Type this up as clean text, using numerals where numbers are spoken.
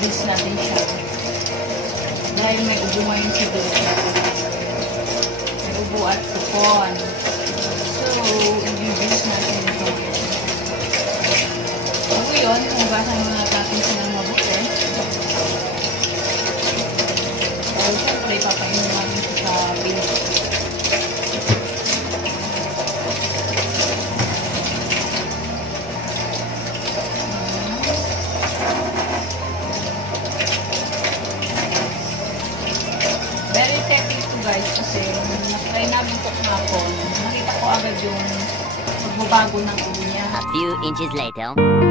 i-juice natin siya. Dahil may ubo ngayon si Dota. May ubo at kupon. So, i-juice natin ito. Bago yun, hugasan muna natin siya ng mabuti. Dahil siyempre, papainin natin siya sa base. Very effective to guys kasi na-try namin ito kahapon. Nakita ko agad yung pagbabago ng ulo niya. A few inches later.